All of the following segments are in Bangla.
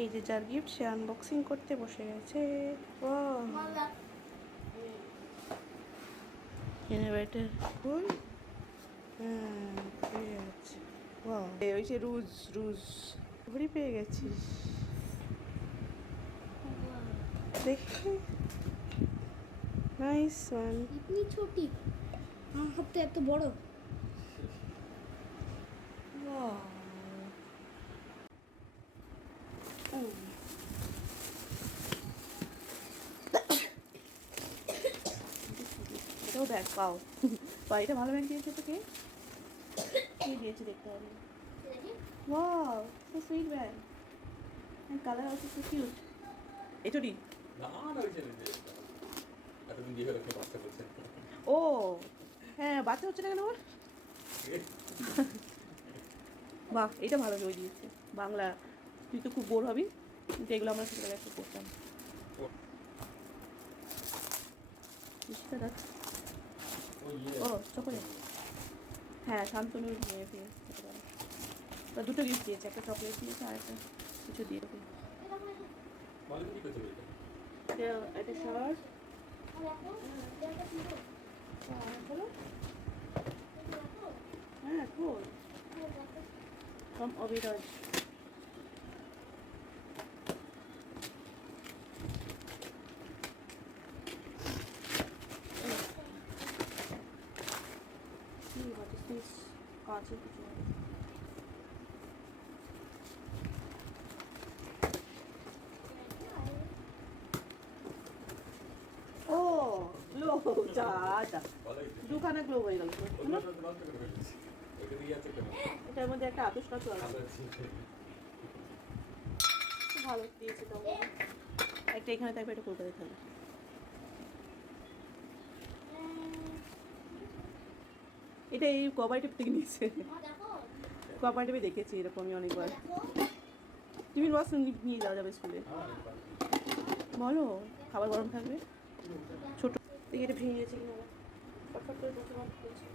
এই যে যার গিফট সে আনবক্সিং করতে বসে গেছে। ও ইনভার্টার ফুল। হ্যাঁ পেয়ে গেছে। ওই যে রুজ রুজ ঘুরি পেয়ে গেছিস দেখি। Nice one. इतनी छोटी हाँ हफ्ते এত বড় এটাও ব্যাগ পাও। বাড়িটা ভালো ব্যাগ দিয়েছে তোকে। কি দিয়েছে দেখতে হবে। Wow so sweet bag and colour also so cute. এটুরি না না ওই যে এতদিন বিয়ে হয়ে বাচ্চা করছে। ও হ্যাঁ বাচ্চা হচ্ছে না কেন ওর। বাহ এটা ভালো বই দিয়েছে বাংলা। তুই তো খুব বোর হবি কিন্তু এগুলো আমরা ছোটবেলায় একটু পড়তাম। ও চকোলেট। হ্যাঁ শান্তনুর মেয়ে পেয়ে তা দুটো গিফট দিয়েছে, একটা চকলেট দিয়েছে আর একটা কিছু দিয়ে দেবে। একটা শার্ট হ্যাঁ খোল from অবিরাজ। What is this? কাঁচের কিছু ও গ্লো যা যা দুখানা গ্লো হয়ে গেল। এটার মধ্যে একটা আতস কাচু আছে ভালো দিয়েছে তো। একটা এখানে থাকবে একটা কলকাতায় থাকবে। এটা এই কবাই টিপ থেকে নিয়েছে। কবাই টিপে দেখেছি এরকমই অনেকবার। টিফিন বক্স নিয়ে যাওয়া যাবে স্কুলে। বলো খাবার গরম থাকবে। ছোট থেকে এটা ভেঙে গেছে কিনা ফটফট করে প্রথম করছে।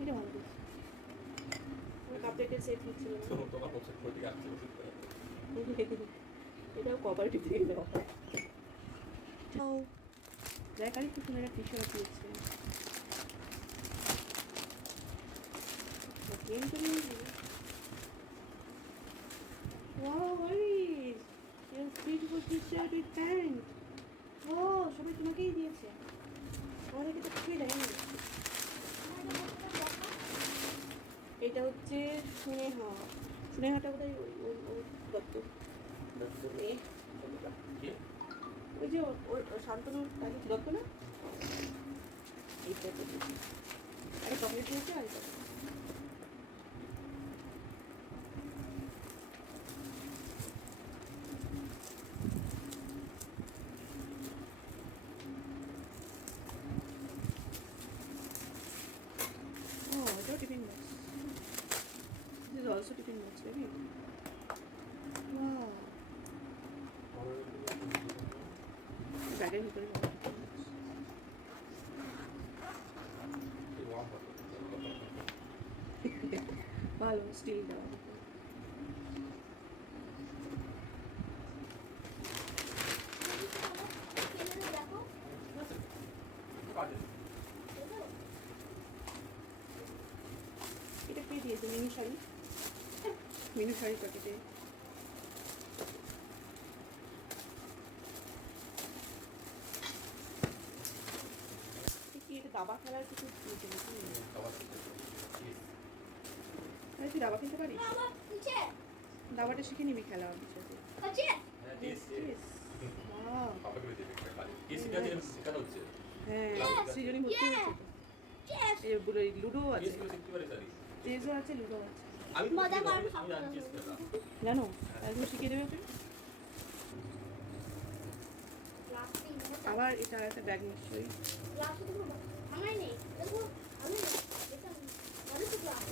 এটা ভালো দিয়েছে। আপডেটেড সেট ছিল এটাও কভার টিপ থেকে দেওয়া হয়। দেখ আর একটু সুন্দর একটা টি-শার্ট দিয়েছে। Wow, Iris! Your beautiful t-shirt with pant. Oh, সবাই তোমাকেই দিয়েছে। আমাদেরকে তো কিছুই দেয়নি। এটা হচ্ছে স্নেহা। স্নেহাটা বোধহয় ওই দত্ত ওই যে ওর শান্তনুর তাকে দত্ত না এইটা আরে চকলেট দিয়েছে আর এটাও tiffin box. This is also tiffin box, baby. Wow. ব্যাগের ভিতরে ভালো স্টিল দেওয়া। এটা কে দিয়েছে? মিনু শাড়ি। মিনু শাড়ি প্যাকেটে কি এটা দাবা খেলার কিছু দিয়েছে নাকি? তুই দাবা খেলতে পারিস? দাবাটা শিখে নিবি খেলা আমার সাথে। হ্যাঁ সৃজনী ভর্তি হয়েছে। লুডো আছে, চেসও আছে, লুডো আছে। জানো একদম শিখিয়ে দেবে ওকে। আবার এটা একটা ব্যাগ নিশ্চয়ই।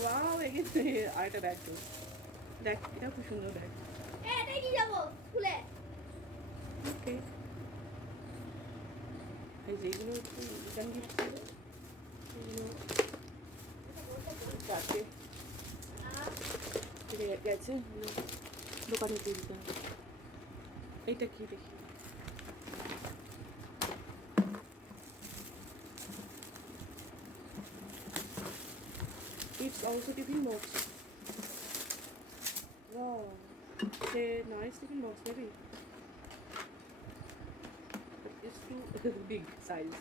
ওয়াও এগিয়ে আরেকটা ব্যাগ তো দেখ, এটা খুব সুন্দর ব্যাগ। এটাই নিয়ে যাবো স্কুলে। ওকে, এই যেগুলো রিটার্ন গিফট ছিল এগুলো চারটে গেছে, দোকানে দিয়ে দিতে হবে। এইটা কি দেখি, it's also tiffin box. Wow, it's a nice tiffin box, maybe. But it's too big size.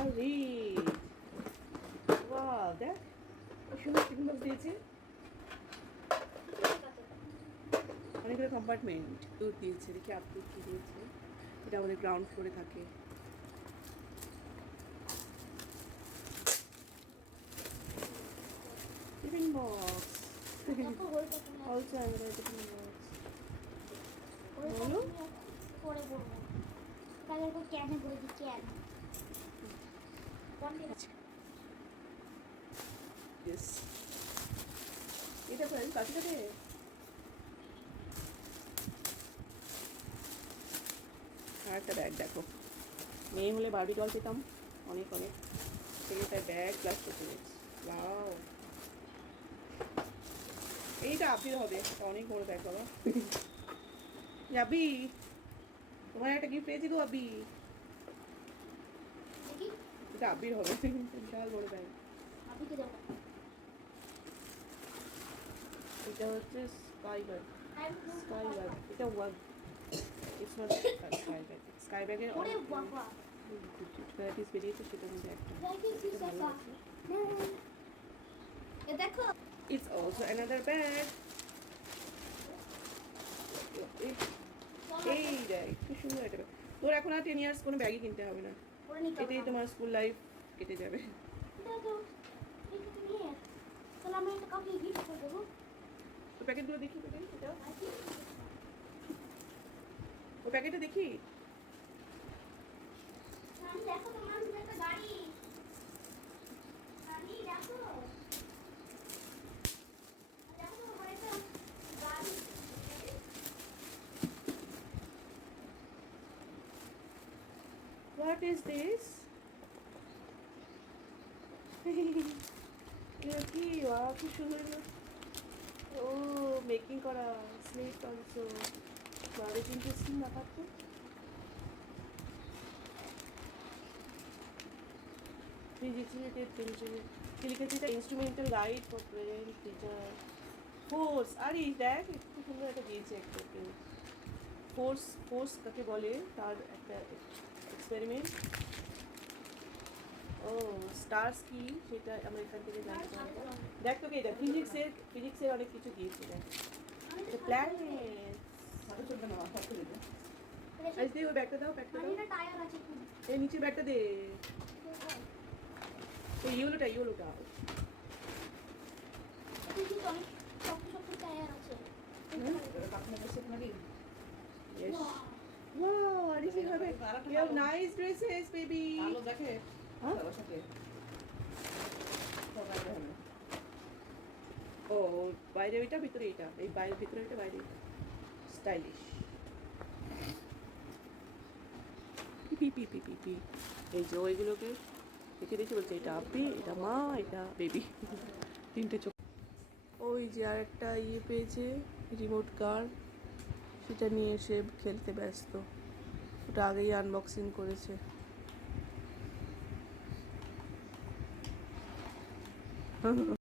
আরে ওয়াও, দেখ কি সুন্দর টিফিন বক্স দিয়েছে, অনেকগুলো কম্পার্টমেন্ট দুধ দিয়েছে। দেখি আপনি কি দিয়েছে, এটা আমাদের গ্রাউন্ড ফ্লোরে থাকে। টিফিন বক্স দেখো বইটা তুমি অলসো আমাদের টিফিন বক্স। বইটা বলো। তুমি পরে পড়বো। তাহলে একটু ক্যানে বলে দিই ক্যান। ইয়েস, এটা ফ্রেন্ড কাছে আর একটা ব্যাগ দেখো, মেয়ে হলে বারবি ডল পেতাম অনেক অনেক, ছেলেটার ব্যাগ প্লাস কোচিংস। ওয়াও, এইটা আপির হবে, অনেক বড় ব্যাগ বাবা। যাবি, তোমার একটা গিফট পেয়েছি গো আবি, দেখি এটা আবির হবে, বিশাল বড় ব্যাগ। আপিকে দাও। এটা হচ্ছে স্কাই ব্যাগ, আই স্কাই ব্যাগ, এটা ওয়াগ, it's not sky bag. Sky ব্যাগের ওরে বাবা ভ্যারাইটিস বেরিয়েছে, সেটার মধ্যে একটা। দেখি কি এটা ভালো দেখা আছে। এ দেখো It's also another bag. এই দেখ কি সুন্দর একটা ব্যাগ। তোর এখন আর 10 ইয়ার্স কোনো ব্যাগই কিনতে হবে না, ওরে নিতে এটাই তোমার স্কুল লাইফ কেটে যাবে। দেখো দেখি তুমি তাহলে আমি একটা কাউকে গিফট করে দেবো। তো প্যাকেটগুলো দেখি তো, দেখি এটা, আর কি ও প্যাকেটে দেখি। আমি দেখো তোমার একটা গাড়ি গাড়ি দেখো দেখো তোমার একটা গাড়ি। What is this? এগুলো কি, ওয়াও কি সুন্দর এগুলো। ও মেকিং করা স্লেট অলসো, বেশ ইন্টারেস্টিং ব্যাপারটা। ফিজিক্স রিলেটেড কি লিখেছে এটা, instrumental guide for present teacher. Force, আরে দেখ খুব সুন্দর একটা দিয়েছে একটা কেউ। ফোর্স, ফোর্স কাকে বলে তার একটা এক্সপেরিমেন্ট। ও স্টার্স কি সেটা আমরা এখান থেকে জানতে পারবো। দেখ তোকে এটা ফিজিক্সের অনেক কিছু দিয়েছে, দেখ এটা প্ল্যানেট। আজ দে ওই ব্যাগটা দাও, ব্যাগটা দাও, একটা টায়ার আছে খুব এই নিচে ব্যাগটা দে, ওই ইয়েলোটা ইয়েলোটা। কিন্তু অনেক শক্ত শক্ত টায়ার আছে। Yes. Wow, Arishi, you have nice dresses, baby. Huh? ও বাইরে ওইটা ভিতরে এইটা, এই বাইরে ভিতরে এটা বাইরে, stylish. P P P P P, এই যে ওইগুলোকে দেখে দেখে বলছে এটা আপনি, এটা মা, এটা বেবি, তিনটে চোখ। ওই যে আর একটা ইয়ে পেয়েছে রিমোট কার, সেটা নিয়ে এসে খেলতে ব্যস্ত, ওটা আগেই আনবক্সিং করেছে।